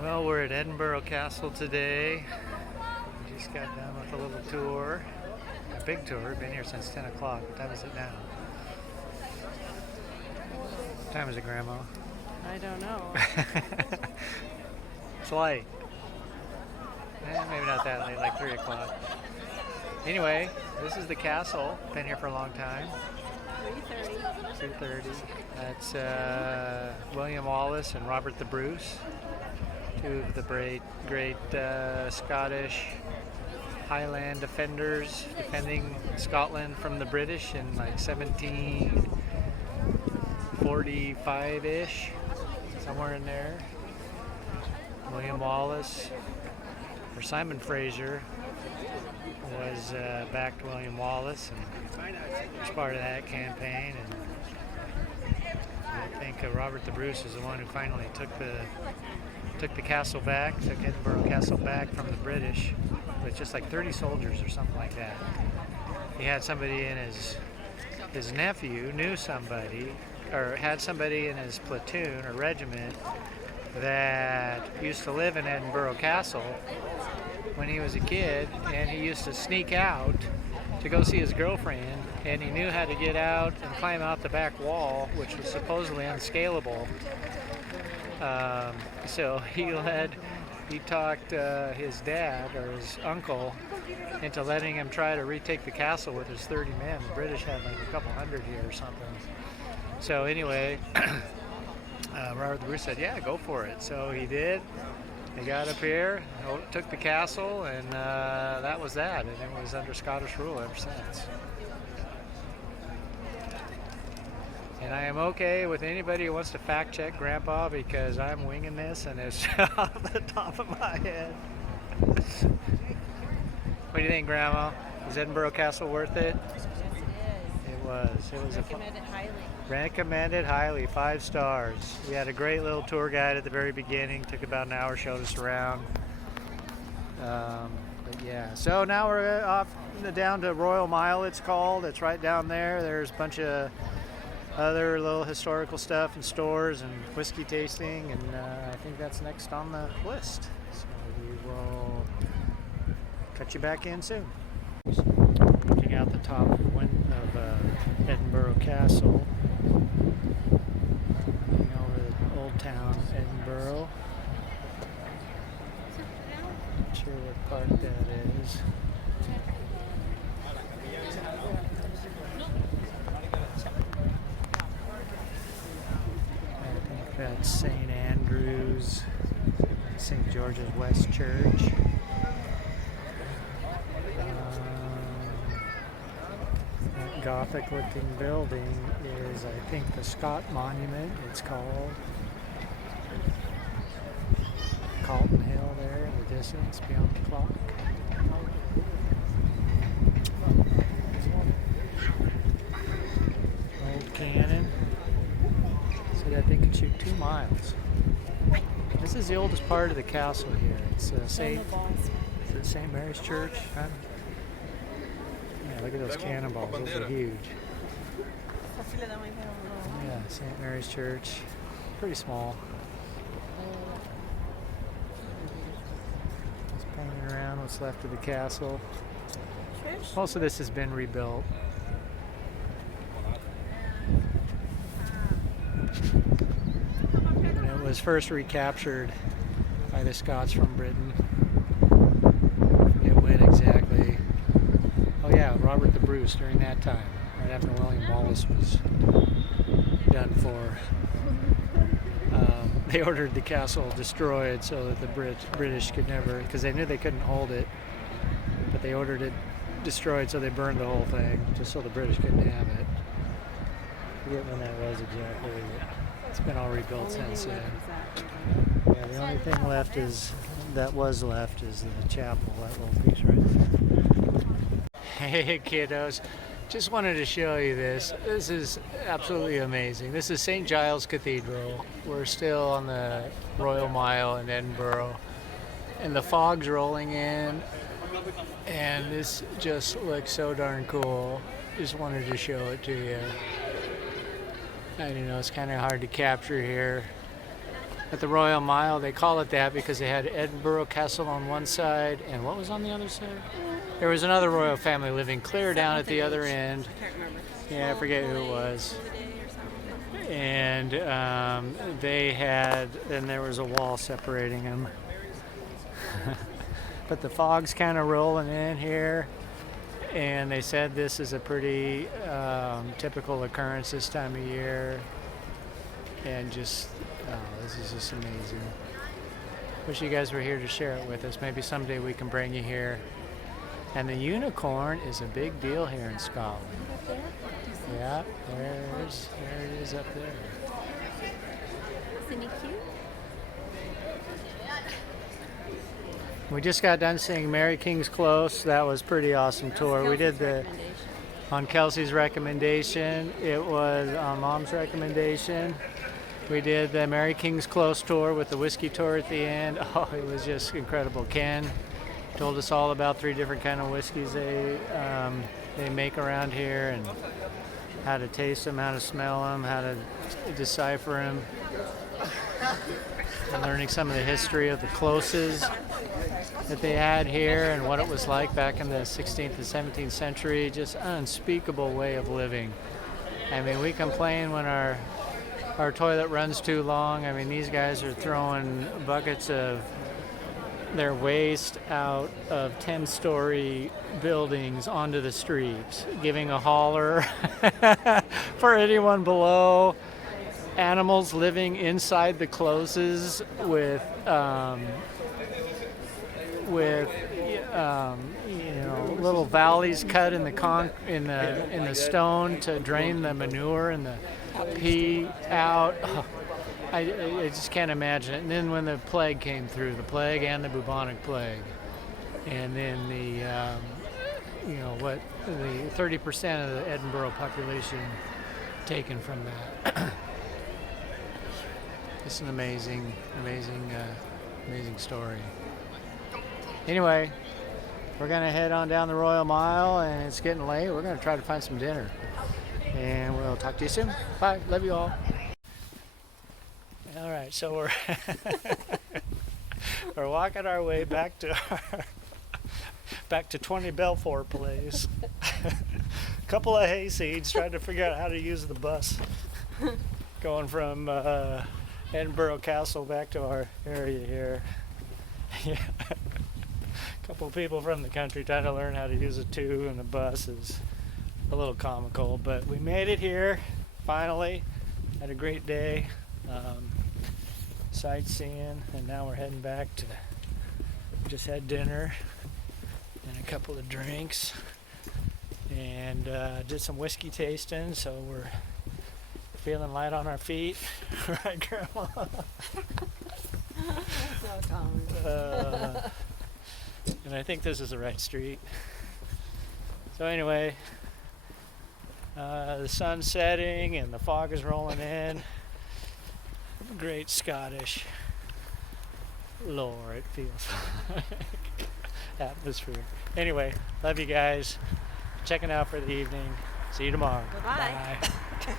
Well, we're at Edinburgh Castle today. We just got done with a little tour. A big tour. Been here since 10 o'clock. What time is it now? What time is it, Grandma? I don't know. It's light. Maybe not that late, like 3 o'clock. Anyway, this is the castle. Been here for a long time. 3:30. 2:30. That's William Wallace and Robert the Bruce, two of the great Scottish Highland defenders, defending Scotland from the British in like 1745-ish, somewhere in there. William Wallace, or Simon Fraser, was backed William Wallace and was part of that campaign. And I think Robert the Bruce is the one who finally took the castle back, took Edinburgh Castle back from the British with just like 30 soldiers or something like that. He had somebody in his nephew knew somebody, or had somebody in his platoon or regiment that used to live in Edinburgh Castle when he was a kid, and he used to sneak out to go see his girlfriend, and he knew how to get out and climb out the back wall, which was supposedly unscalable. So he talked his dad or his uncle into letting him try to retake the castle with his 30 men. The British had like a couple hundred here or something. So anyway, Robert the Bruce said, yeah, go for it. So he did. They got up here, took the castle, and that was that. And it was under Scottish rule ever since. And I am okay with anybody who wants to fact check Grandpa, because I'm winging this and it's off the top of my head. What do you think, Grandma? Was Edinburgh Castle worth it? Yes, it is. It was. It was Recommended highly. Recommended highly, 5 stars. We had a great little tour guide at the very beginning. Took about an hour, showed us around. But yeah, so now we're off down to Royal Mile, it's called. It's right down there. There's a bunch of other little historical stuff and stores and whiskey tasting, and I think that's next on the list. So we will cut you back in soon. Looking out the top of Edinburgh Castle, looking over the old town of Edinburgh. Not sure what part that is. That's St. Andrew's, St. George's West Church. That Gothic-looking building is, I think, the Scott Monument. It's called Calton Hill there in the distance beyond the clock. Old cannon. I think it shoot 2 miles. This is the oldest part of the castle here. It's St. Mary's Church. Yeah, look at those cannonballs. Those are huge. Yeah, St. Mary's Church. Pretty small. Just pointing around what's left of the castle. Most of this has been rebuilt. Was first recaptured by the Scots from Britain. I forget when exactly. Oh yeah, Robert the Bruce during that time, right after William Wallace was done for. They ordered the castle destroyed so that the British could never, because they knew they couldn't hold it, but they ordered it destroyed, so they burned the whole thing just so the British couldn't have it. I forget when that was exactly. It's been all rebuilt since then. Yeah, the only thing left is the chapel, that little piece right there. Hey kiddos, just wanted to show you this. This is absolutely amazing. This is St. Giles Cathedral. We're still on the Royal Mile in Edinburgh, and the fog's rolling in, and this just looks so darn cool. Just wanted to show it to you. I don't know, it's kind of hard to capture here. at the Royal Mile. They call it that because they had Edinburgh Castle on one side, and what was on the other side? There was another royal family living clear down at the other end. I can't remember. Yeah, I forget who it was. And they had, and there was a wall separating them. But the fog's kind of rolling in here, and they said this is a pretty typical occurrence this time of year. And just, oh, this is just amazing. Wish you guys were here to share it with us. Maybe someday we can bring you here. And the unicorn is a big deal here in Scotland. Yeah, there it is up there. Isn't he cute? We just got done seeing Mary King's Close. That was a pretty awesome tour. We did the on Kelsey's recommendation. It was on Mom's recommendation. We did the Mary King's Close tour with the whiskey tour at the end. Oh, it was just incredible. Ken told us all about 3 different kind of whiskeys they make around here, and how to taste them, how to smell them, how to decipher them. And learning some of the history of the closes that they had here and what it was like back in the 16th and 17th century. Just an unspeakable way of living. I mean, we complain when our toilet runs too long. I mean, these guys are throwing buckets of their waste out of 10-story buildings onto the streets, giving a holler for anyone below. Animals living inside the closes with little valleys cut in the stone to drain the manure and the pee out. Oh, I just can't imagine it. And then when the plague came through, the plague and the bubonic plague, and then the 30% of the Edinburgh population taken from that. It's an amazing story. Anyway, we're gonna head on down the Royal Mile, and it's getting late. We're gonna try to find some dinner, and we'll talk to you soon. Bye. Love you all. All right, so we're walking our way back to 20 Belfort Place. Couple of hayseeds trying to figure out how to use the bus, going from Edinburgh Castle back to our area here. Yeah. Couple of people from the country trying to learn how to use a tube and a bus is a little comical, but we made it here finally. Had a great day. Sightseeing, and now we're heading back to just had dinner and a couple of drinks, and did some whiskey tasting, so we're feeling light on our feet. Right, Grandma? So common. And I think this is the right street. So anyway, the sun's setting and the fog is rolling in. Great Scottish lore, it feels like. Atmosphere. Anyway, love you guys. Checking out for the evening. See you tomorrow. Bye-bye. Bye.